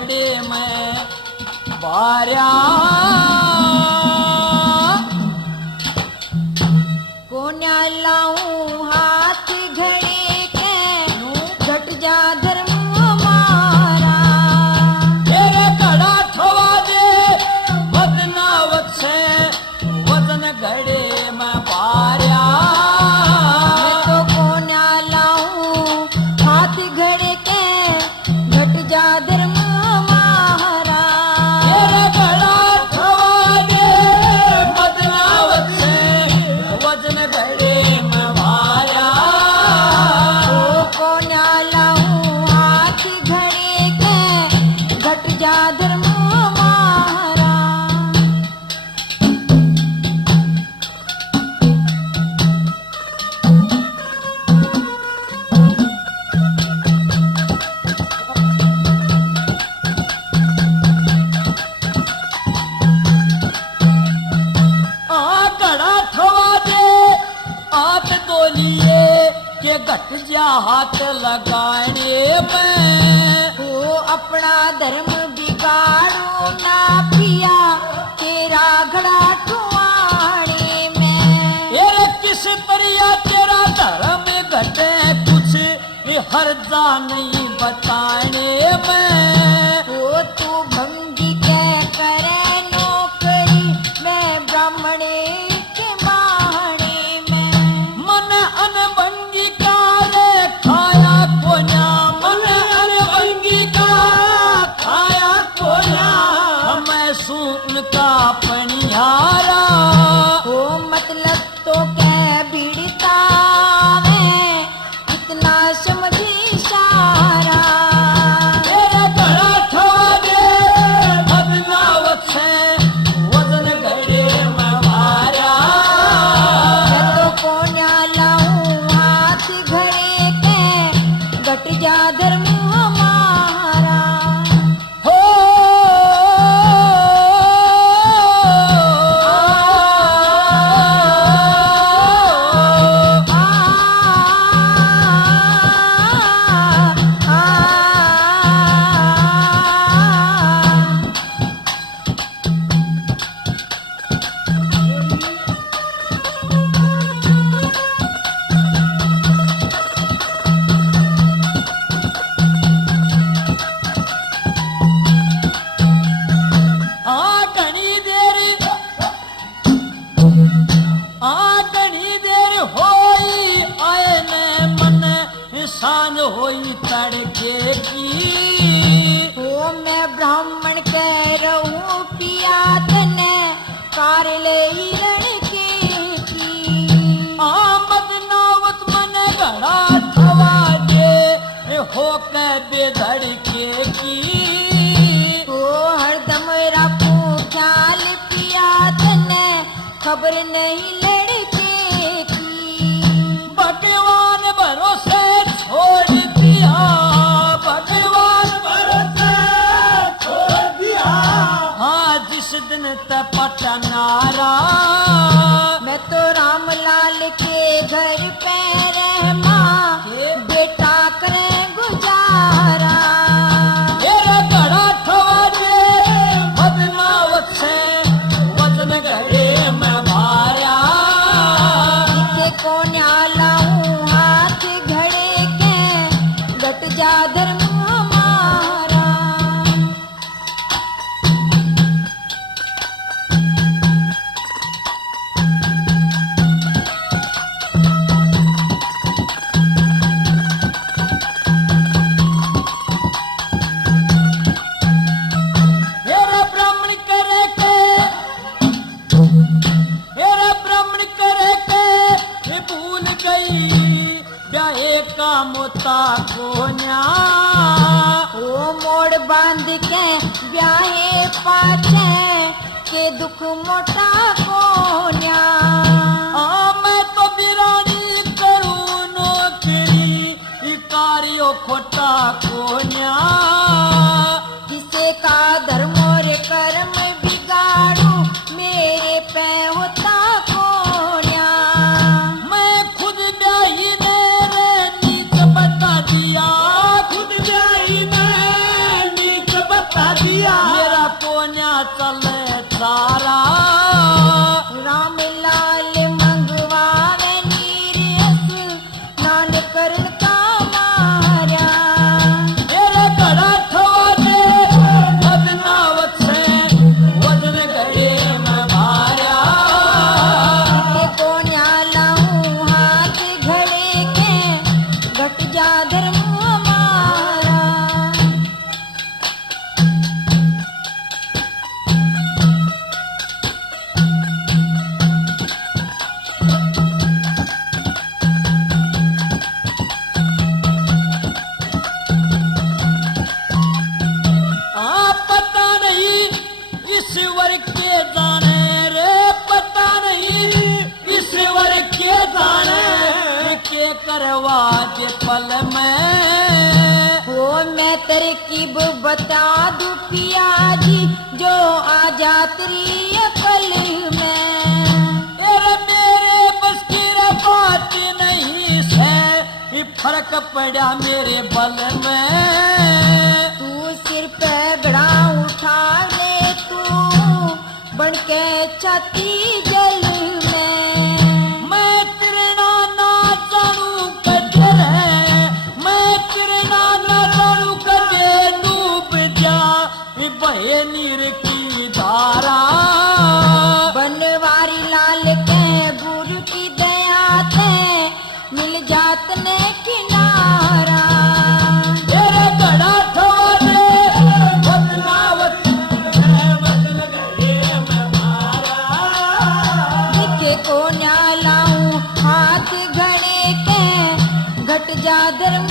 घड़े में बार्या कोन्या लाऊं हाथ घड़े के घट जा धर्म हमारा तेरे घड़ा ठवा दे बदनावत से वजन घड़े में बार्या मैं तो कोन्या लाऊं हाथ घड़े के घट जा धर्म हमारा तेरे घड़ा ठवा दे बदनावत से वजन घड़े में बार्या ओ कोन्या लाऊं हाथ घड़े के घट जा धर्म हमारा घड़ा ठवा दे आप तोलिए के घट जा हाथ लगाने में ओ अपना धर्म बिगाड़ो ना पिया तेरा घड़ा ठुआने में ये किस तरिया तेरा धर्म घटे कुछ हर जा नहीं बताने में ओ तू भंगी के करे नौकरी मैं ब्राह्मण के माहने में मन अनभंगी का रे खाया कोन्या मन अनभंगी का खाया कोन्या मैं सुन का पनिहारा ओ मतलब तो क्या भिड़ता मैं इतना समझी सारा तेरे घड़ा ठवा दे बदनावत से वजन घड़े में बार्या मैं तो कोन्या लाऊं हाथ घड़े के घट जा धर्म हमारा हो घनी देर होई आए ने मन सांझ होई तड़के की ओ मैं ब्राह्मण कह रहूं पिया तने कार ले रण की आमद नावत मन घड़ा ठवा दे हो के बेधड़ के की ओ हरदम रखू ख्याल पिया तने खबर नहीं लड़के की भगवान भरोसे छोड़ दिया भगवान भरोसे छोड़ दिया हाँ जिस दिन तपट नारा मैं तो रामलाल के घर पे रहमा बेटा करे गुजारा तेरा घड़ा ठवा दे बदनावत से वजन घड़े में बार्या इसे कोन्या लाऊं हाथ घड़े के घट जा धर्म हमारा मेरा ब्राह्मण करे के मेरा ब्राह्मण करे के भूल गई ब्याहे का मोता कोन्या ओ मोड़ बांध के ब्याहे पाछे के दुख मोटा कोन्या मैं तो बिरानी करूं नौकरी कार्यो खोटा कोन्या किसे का धर्म और कर्म बिगाड़ू मेरे पे होता कोन्या मैं खुद ब्याही ने रे नीच बता दिया खुद ब्याही ने नीच बता करवा दे पल में। वो मैं तरकीब बता दूं पिया जी जो आ जातरी अकल में। मेरे बस की बात नहीं से, ये फर्क पड़ा मेरे बल में। तू सिर पे बड़ा उठा ले तू बन के छाती जल में। मैं तेरे ना जानू कदरे, मैं तेरे ना जानू कदे डूब जा बहे नीर की धारा। बनवारी लाल के गुरु की दया ते मिल जात ने किनारा। तेरे घड़ा थवा दे बदलावत बदल गए मैं मारा। दिखे को न्या लाऊं हाथ घड़े के घट जा धर्म